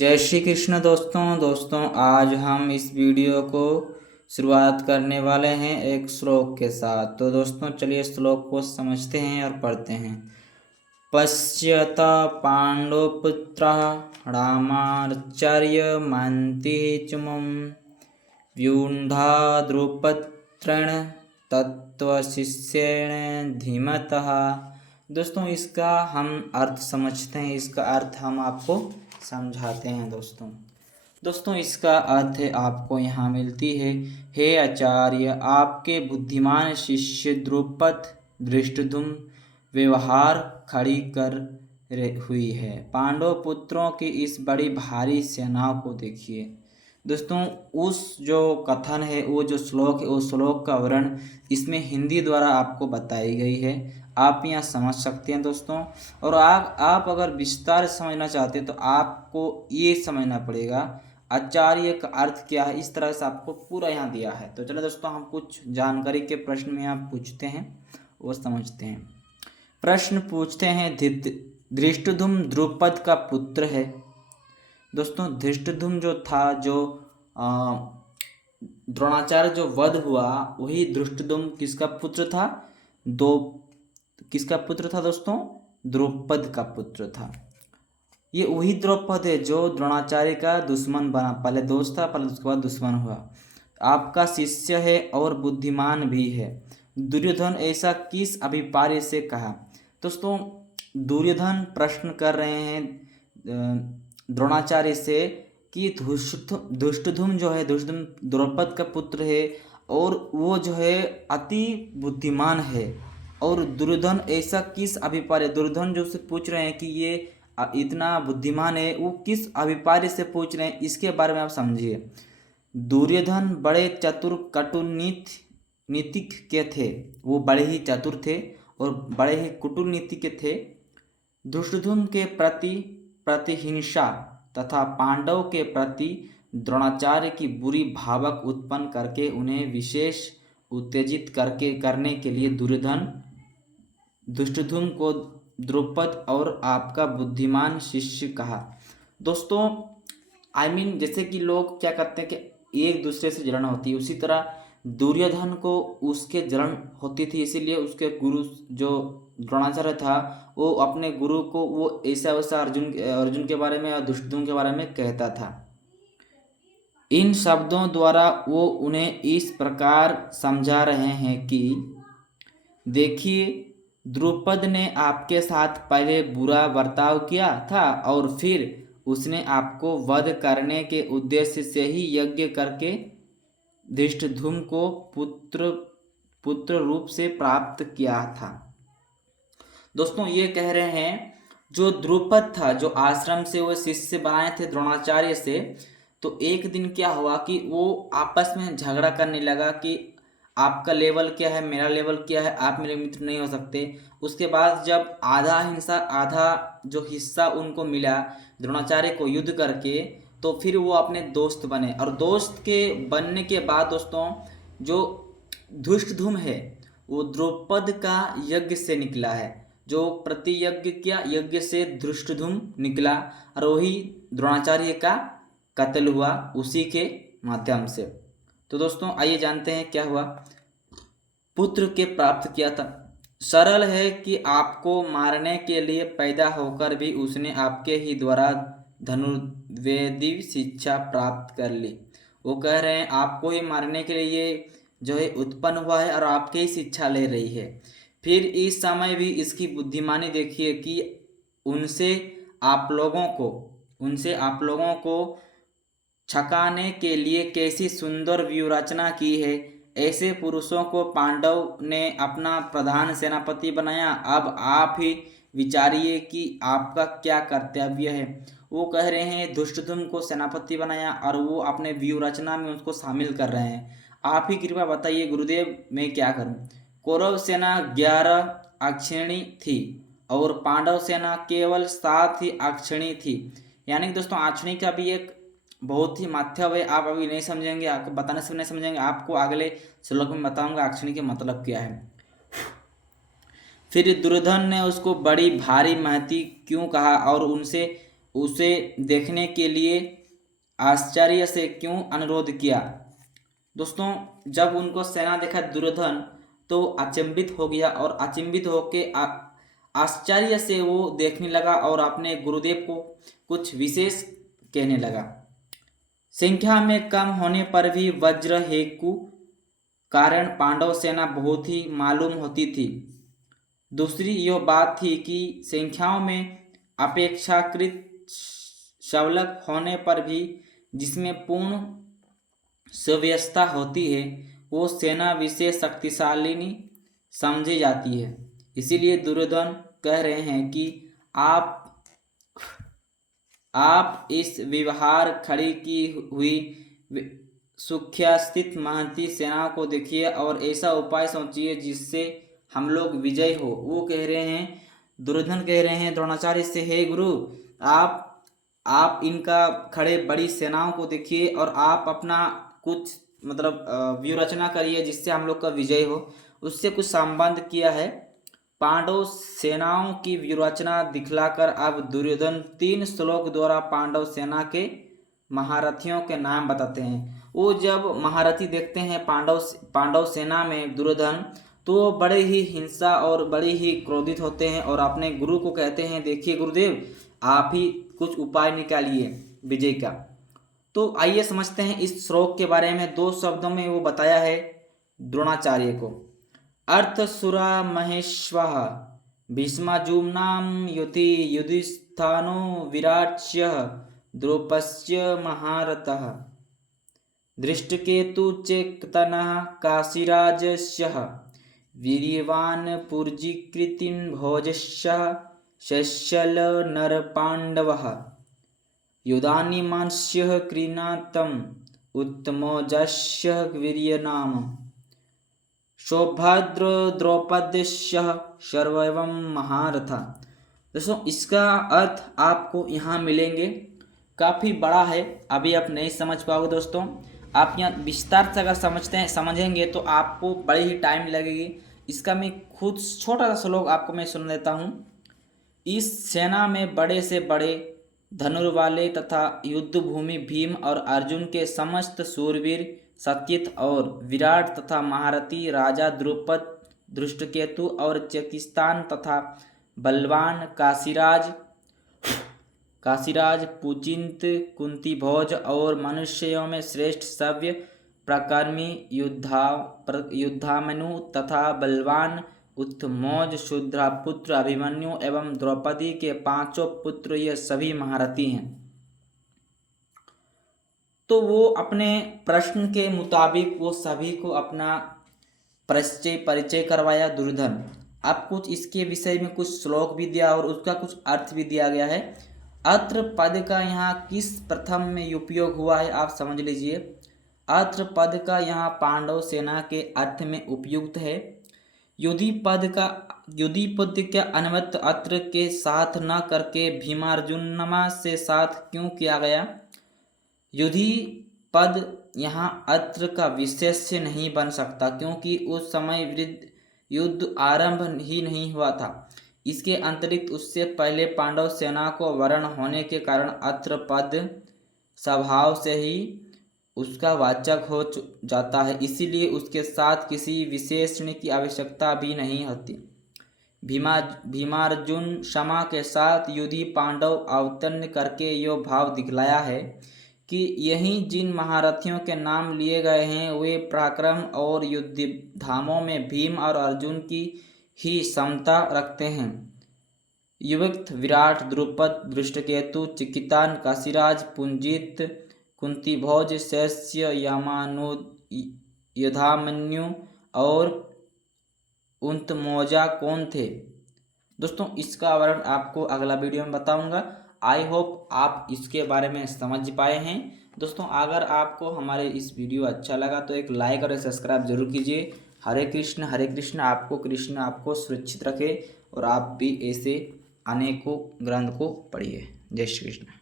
जय श्री कृष्ण दोस्तों आज हम इस वीडियो को शुरुआत करने वाले हैं एक श्लोक के साथ। तो दोस्तों चलिए श्लोक को समझते हैं और पढ़ते हैं। पश्यत पांडुपुत्रः रामाचार्यमान्तिः चमूं व्यूढा द्रुपत्रेण तत्त्वशिष्येण धीमतः। दोस्तों इसका हम अर्थ समझते हैं, इसका अर्थ हम आपको समझाते हैं। दोस्तों इसका अर्थ है आपको यहाँ मिलती है, हे आचार्य, आपके बुद्धिमान शिष्य द्रुपद धृष्टद्युम्न व्यवहार खड़ी कर हुई है। पांडव पुत्रों की इस बड़ी भारी सेना को देखिए। दोस्तों उस जो कथन है, वो जो श्लोक है, उस श्लोक का वर्णन इसमें हिंदी द्वारा आपको बताई गई है। आप यहाँ समझ सकते हैं दोस्तों। और आप अगर विस्तार से समझना चाहते हैं तो आपको ये समझना पड़ेगा आचार्य का अर्थ क्या है। इस तरह से आपको पूरा यहाँ दिया है। तो चलो दोस्तों हम कुछ जानकारी के प्रश्न में आप पूछते हैं वो समझते हैं। प्रश्न पूछते हैं, धृष्टद्युम्न द्रुपद का पुत्र है। दोस्तों धृष्टद्युम्न जो था, जो द्रोणाचार्य जो वध हुआ, वही धृष्टद्युम्न किसका पुत्र था? किसका पुत्र था दोस्तों? द्रौपद का पुत्र था। ये वही द्रौपद है जो द्रोणाचार्य का दुश्मन बना। पहले दोस्त था, पहले उसके बाद दुश्मन हुआ। आपका शिष्य है और बुद्धिमान भी है। दुर्योधन ऐसा किस अभिप्राय से कहा? दोस्तों दुर्योधन प्रश्न कर रहे हैं द्रोणाचार्य से कि धृष्टद्युम्न जो है, धृष्टद्युम्न द्रौपद का पुत्र है और वो जो है अति बुद्धिमान है। और दुर्योधन ऐसा किस अभिप्राय, दुर्योधन जो से पूछ रहे हैं कि ये इतना बुद्धिमान है, वो किस अभिप्राय से पूछ रहे हैं, इसके बारे में आप समझिए। दुर्योधन बड़े चतुर कटुनीतिक के थे। वो बड़े ही चतुर थे और बड़े ही कुटुनीति के थे। धृष्टद्युम्न के प्रति प्रतिहिंसा तथा पांडव के प्रति द्रोणाचार्य की बुरी भावक उत्पन्न करके उन्हें विशेष उत्तेजित करने के लिए दुर्योधन धृष्टद्युम्न को द्रुपद और आपका बुद्धिमान शिष्य कहा। दोस्तों जैसे कि लोग क्या करते हैं कि एक दूसरे से जलन होती है, उसी तरह दुर्योधन को उसके जलन होती थी। इसीलिए उसके गुरु जो द्रोणाचार्य था, वो अपने गुरु को वो ऐसा वैसा अर्जुन के बारे में और धृष्टद्युम्न के बारे में कहता था। इन शब्दों द्वारा वो उन्हें इस प्रकार समझा रहे हैं कि देखिए, द्रुपद ने आपके साथ पहले बुरा बर्ताव किया था और फिर उसने आपको वध करने के उद्देश्य से ही यज्ञ करके धृष्टद्युम्न को पुत्र रूप से प्राप्त किया था। दोस्तों ये कह रहे हैं जो द्रुपद था, जो आश्रम से वो शिष्य बनाए थे द्रोणाचार्य से, तो एक दिन क्या हुआ कि वो आपस में झगड़ा करने लगा कि आपका लेवल क्या है, मेरा लेवल क्या है, आप मेरे मित्र नहीं हो सकते। उसके बाद जब आधा जो हिस्सा उनको मिला द्रोणाचार्य को युद्ध करके, तो फिर वो अपने दोस्त बने। और दोस्त के बनने के बाद दोस्तों जो धृष्टद्युम्न है वो द्रौपद का यज्ञ से निकला है। जो प्रतियज्ञ किया, यज्ञ से धृष्टद्युम्न निकला और वही द्रोणाचार्य का कत्ल हुआ उसी के माध्यम से। तो दोस्तों आइए जानते हैं क्या हुआ। पुत्र के प्राप्त किया था। सरल है कि आपको मारने के लिए पैदा होकर भी उसने आपके ही द्वारा धनुर्वेदी शिक्षा प्राप्त कर ली। वो कह रहे हैं आपको ही मारने के लिए ये जो है उत्पन्न हुआ है और आपके ही शिक्षा ले रही है। फिर इस समय भी इसकी बुद्धिमानी देखिए कि उनसे आप लोगों को छकाने के लिए कैसी सुंदर व्यूहरचना की है। ऐसे पुरुषों को पांडव ने अपना प्रधान सेनापति बनाया। अब आप ही विचारिए कि आपका क्या कर्तव्य है। वो कह रहे हैं धृष्टद्युम्न को सेनापति बनाया और वो अपने व्यूहरचना में उसको शामिल कर रहे हैं। आप ही कृपया बताइए गुरुदेव मैं क्या करूं। कौरव सेना 11 अक्षिणी थी और पांडव सेना केवल 7 ही अक्षिणी थी। यानी कि दोस्तों अक्षिणी का भी एक बहुत ही माध्यम है। आप अभी नहीं समझेंगे, आपको बताने से नहीं समझेंगे, आपको अगले श्लोक में बताऊंगा अक्षिणी के मतलब क्या है। फिर दुर्योधन ने उसको बड़ी भारी महती क्यों कहा और उनसे उसे देखने के लिए आश्चर्य से क्यों अनुरोध किया। दोस्तों, जब उनको सेना देखा दुर्योधन तो अचंभित हो गया और अचंभित होके आश्चर्य से वो देखने लगा और अपने गुरुदेव को कुछ विशेष कहने लगा। संख्या में कम होने पर भी वज्र हेतु कारण पांडव सेना बहुत ही मालूम होती थी। दूसरी यह बात थी कि संख्याओं में अपेक्षाकृत सबलक होने पर भी जिसमें पूर्ण सुव्यवस्था होती है वो सेना विशेष शक्तिशालिनी समझी जाती है। इसीलिए दुर्योधन कह रहे हैं कि आप इस व्यवहार खड़ी की हुई सुख्या स्थित महंती सेना को देखिए और ऐसा उपाय सोचिए जिससे हम लोग विजय हो। वो कह रहे हैं, दुर्योधन कह रहे हैं द्रोणाचार्य से, हे गुरु, आप इनका खड़े बड़ी सेनाओं को देखिए और आप अपना कुछ व्यूह रचना करिए जिससे हम लोग का विजय हो। उससे कुछ संबंध किया है। पांडव सेनाओं की व्यूहरचना दिखलाकर अब दुर्योधन 3 श्लोक द्वारा पांडव सेना के महारथियों के नाम बताते हैं। वो जब महारथी देखते हैं पांडव सेना में दुर्योधन, तो बड़े ही हिंसा और बड़े ही क्रोधित होते हैं और अपने गुरु को कहते हैं, देखिए गुरुदेव, आप ही कुछ उपाय निकालिए विजय का। तो आइए समझते हैं इस श्लोक के बारे में। 2 शब्दों में वो बताया है द्रोणाचार्य को। अर्थ सुरा महेश्वः भीष्माजुम्नां युति युधिष्ठानो विराट्स्य द्रौपस्य महारथः दृष्टकेतु चेक्तनः काशीराजस्यः वीर्यवान् पुर्जिकृतिं भोजस्यः शैशल नरपाण्डवः युधानिमांस्यः क्रीणातम् उत्तमोजस्य वीर्यनाम सौभद्र द्रौपदस्य सर्वैवं महारथा। दोस्तों, इसका अर्थ आपको यहाँ मिलेंगे, काफ़ी बड़ा है, अभी आप नहीं समझ पाओगे। दोस्तों, आप यहाँ विस्तार से अगर समझेंगे तो आपको बड़ी ही टाइम लगेगी। इसका मैं खुद छोटा सा श्लोक आपको मैं सुन देता हूँ। इस सेना में बड़े से बड़े धनुर्वाले तथा युद्धभूमि भीम और अर्जुन के समस्त सूरवीर, सत्यजित और विराट तथा महारथी राजा द्रुपद, धृष्टकेतु और चेकिस्तान तथा बलवान काशीराज, पुचिंत, कुंतीभोज और मनुष्यों में श्रेष्ठ सव्य प्रकर्मी युद्धामनु तथा बलवान उत्तमौज, शूद्रपुत्र अभिमन्यु एवं द्रौपदी के 5 पुत्र, ये सभी महारथी हैं। तो वो अपने प्रश्न के मुताबिक वो सभी को अपना परिचय करवाया दुर्योधन। अब कुछ इसके विषय में कुछ श्लोक भी दिया और उसका कुछ अर्थ भी दिया गया है। अत्र पद का यहाँ किस प्रथम में उपयोग हुआ है आप समझ लीजिए। अत्र पद का यहाँ पांडव सेना के अर्थ में उपयुक्त है। युधि पद का अन्वय अत्र के साथ न करके भीमार्जुनमा से साथ क्यों किया गया। युधि पद यहाँ अत्र का विशेष्य नहीं बन सकता क्योंकि उस समय युद्ध आरंभ ही नहीं हुआ था। इसके अतिरिक्त उससे पहले पांडव सेना को वरण होने के कारण अत्र पद स्वभाव से ही उसका वाचक हो जाता है, इसीलिए उसके साथ किसी विशेषण की आवश्यकता भी नहीं होती। भीमार्जुन क्षमा के साथ युधि पांडव अवतरण करके यो भाव दिखलाया है कि यही जिन महारथियों के नाम लिए गए हैं वे पराक्रम और युद्ध धामों में भीम और अर्जुन की ही समता रखते हैं। युवक्त, विराट, द्रुपद, धृष्टकेतु, चिकितान, काशीराज, पुंजित, कुंतीभोज, शैश्य, यामानु, युधामन्यु और उत्तमौजा कौन थे। दोस्तों, इसका वर्णन आपको अगला वीडियो में बताऊंगा। आई होप आप इसके बारे में समझ पाए हैं। दोस्तों, अगर आपको हमारे इस वीडियो अच्छा लगा तो एक लाइक और सब्सक्राइब जरूर कीजिए। हरे कृष्ण कृष्ण आपको सुरक्षित रखे और आप भी ऐसे अनेकों ग्रंथ को पढ़िए। जय श्री कृष्ण।